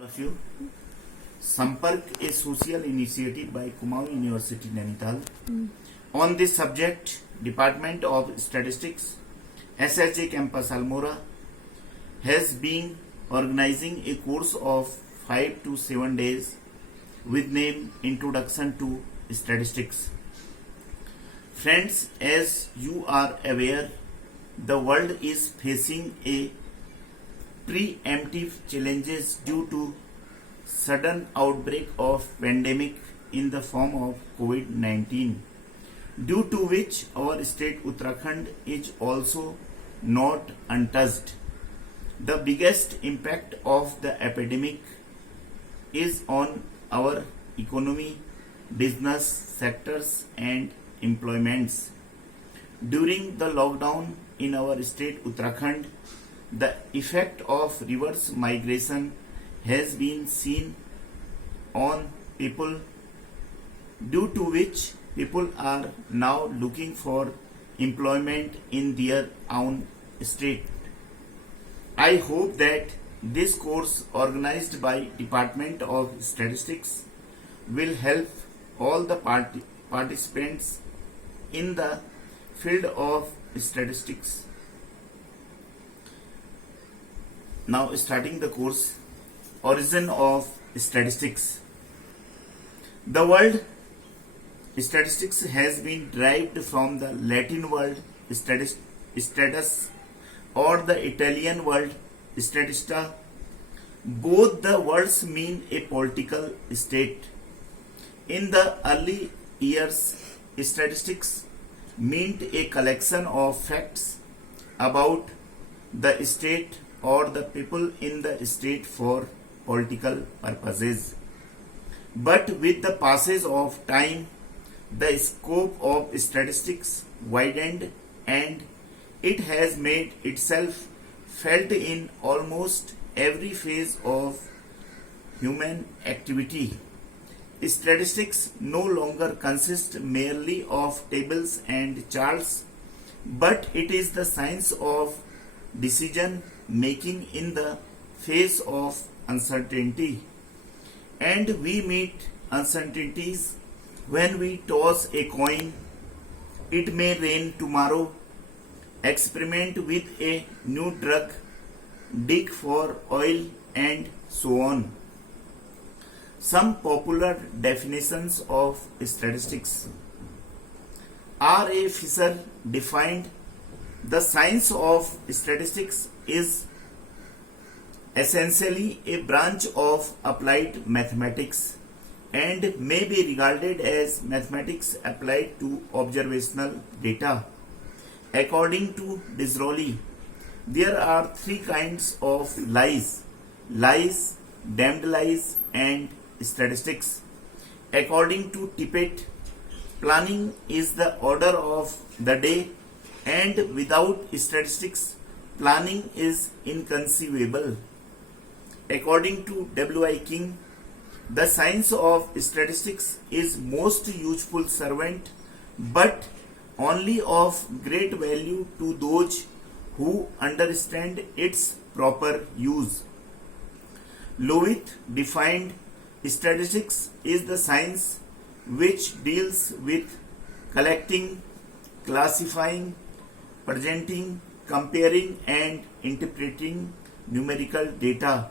Of you. Sampark, a social initiative by Kumaon University, Nainital. On this subject, Department of Statistics, SHA Campus Almora, has been organizing a course of 5 to 7 days with name Introduction to Statistics. Friends, as you are aware, the world is facing a preemptive challenges due to sudden outbreak of pandemic in the form of COVID-19, due to which our state Uttarakhand is also not untouched. The biggest impact of the epidemic is on our economy, business sectors and employments. During the lockdown in our state Uttarakhand, the effect of reverse migration has been seen on people, due to which people are now looking for employment in their own state. I hope that this course organized by Department of Statistics will help all the participants in the field of statistics. Now starting the course, Origin of Statistics. The word statistics has been derived from the Latin word status or the Italian word statista. Both the words mean a political state. In the early years, statistics meant a collection of facts about the state or the people in the state for political purposes. But with the passage of time, the scope of statistics widened and it has made itself felt in almost every phase of human activity. Statistics no longer consist merely of tables and charts, but it is the science of decision making in the face of uncertainty. And we meet uncertainties when we toss a coin. It may rain tomorrow. Experiment with a new drug. Dig for oil and so on. Some popular definitions of statistics. R.A. Fisher defined the science of statistics is essentially a branch of applied mathematics and may be regarded as mathematics applied to observational data. According to Disraeli, there are three kinds of lies: damned lies, and statistics. According to Tippett, planning is the order of the day, and without statistics, planning is inconceivable. According to W.I. King, the science of statistics is most useful servant, but only of great value to those who understand its proper use. Lowitt defined statistics is the science which deals with collecting, classifying, presenting, comparing and interpreting numerical data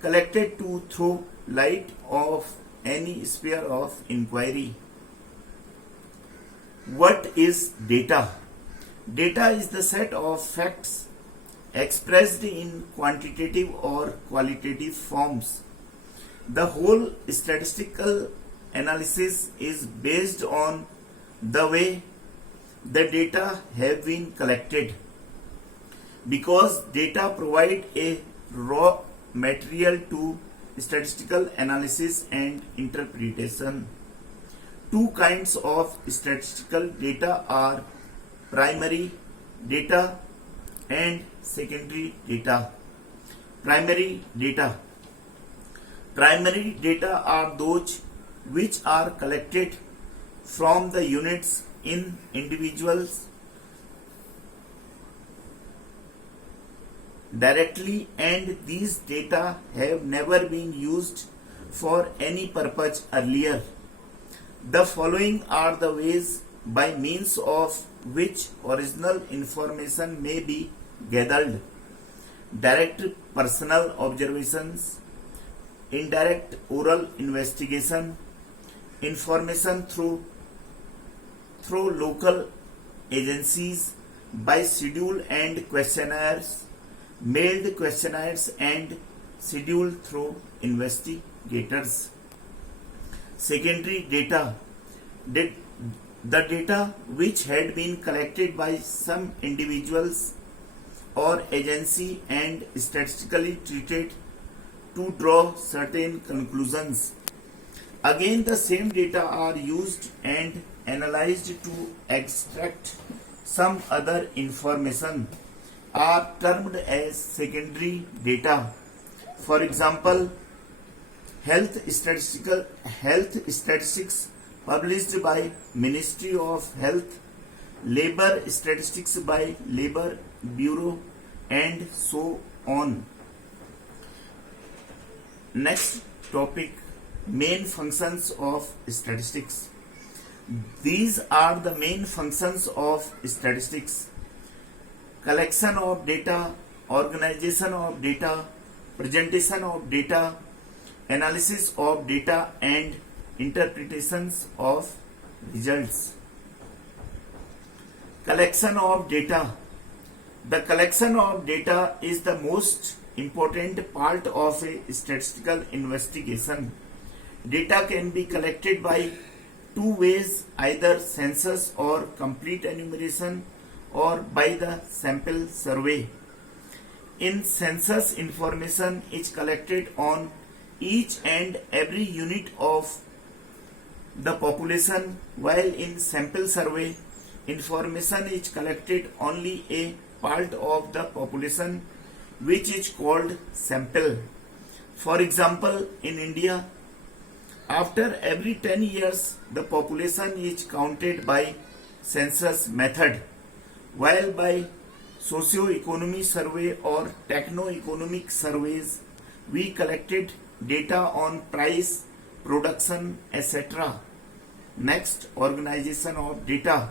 collected to throw light of any sphere of inquiry. What is data? Data is the set of facts expressed in quantitative or qualitative forms. The whole statistical analysis is based on the way the data have been collected, because data provide a raw material to statistical analysis and interpretation. Two kinds of statistical data are primary data and secondary data. Primary data. Primary data are those which are collected from the units in individuals directly, and these data have never been used for any purpose earlier. The following are the ways by means of which original information may be gathered: direct personal observations, indirect oral investigation, information through local agencies, by schedule and questionnaires, mailed questionnaires, and schedule through investigators. Secondary data, the data which had been collected by some individuals or agency and statistically treated to draw certain conclusions. Again, the same data are used and analyzed to extract some other information, are termed as secondary data. For example, health statistics published by Ministry of Health, labor statistics by Labor Bureau, and so on. Next topic, main functions of statistics. These are the main functions of statistics: collection of data, organization of data, presentation of data, analysis of data, and interpretations of results. Collection of data. The collection of data is the most important part of a statistical investigation. Data can be collected by two ways: either census or complete enumeration, or by the sample survey. In census, information is collected on each and every unit of the population, while in sample survey, information is collected only a part of the population, which is called sample. For example, in India, after every 10 years, the population is counted by census method, while by socio-economic survey or techno-economic surveys, we collected data on price, production, etc. Next, organization of data.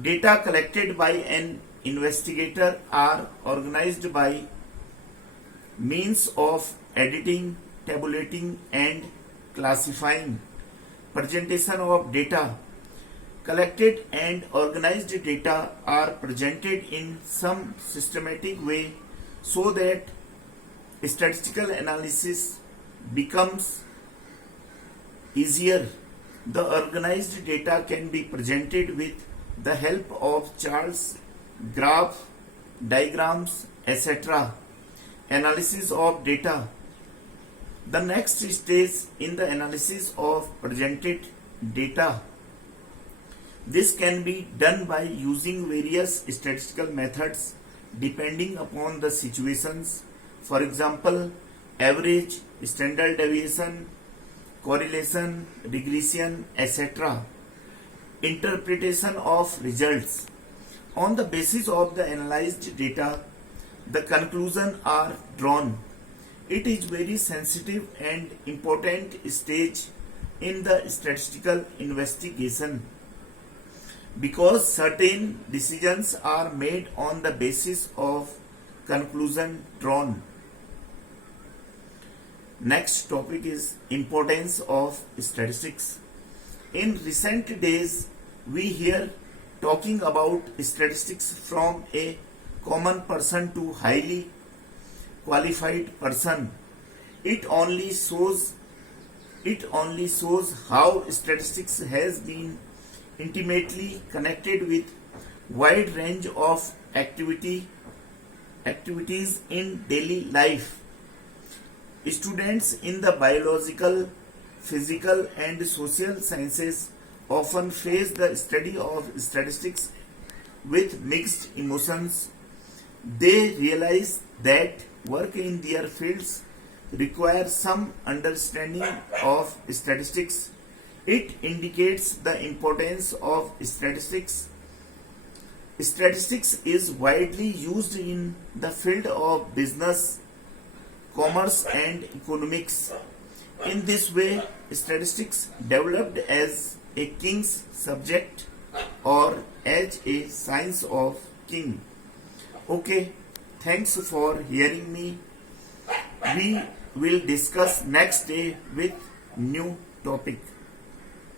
Data collected by an investigator are organized by means of editing, tabulating, and classifying. Presentation of data. Collected and organized data are presented in some systematic way so that statistical analysis becomes easier. The organized data can be presented with the help of charts, graphs, diagrams, etc. Analysis of data. The next stage in the analysis of presented data. This can be done by using various statistical methods depending upon the situations. For example, average, standard deviation, correlation, regression, etc. Interpretation of results. On the basis of the analyzed data, the conclusions are drawn. It is very sensitive and important stage in the statistical investigation because certain decisions are made on the basis of conclusion drawn. Next topic is importance of statistics. In recent days, we hear talking about statistics from a common person to highly qualified person. It only shows how statistics has been intimately connected with wide range of activities in daily life. Students in the biological, physical, and social sciences often face the study of statistics with mixed emotions. They realize that work in their fields requires some understanding of statistics. It indicates the importance of statistics Statistics is widely used in the field of business, commerce, and economics. In this way, statistics developed as a king's subject or as a science of king. Okay, thanks for hearing me. We will discuss next day with new topic.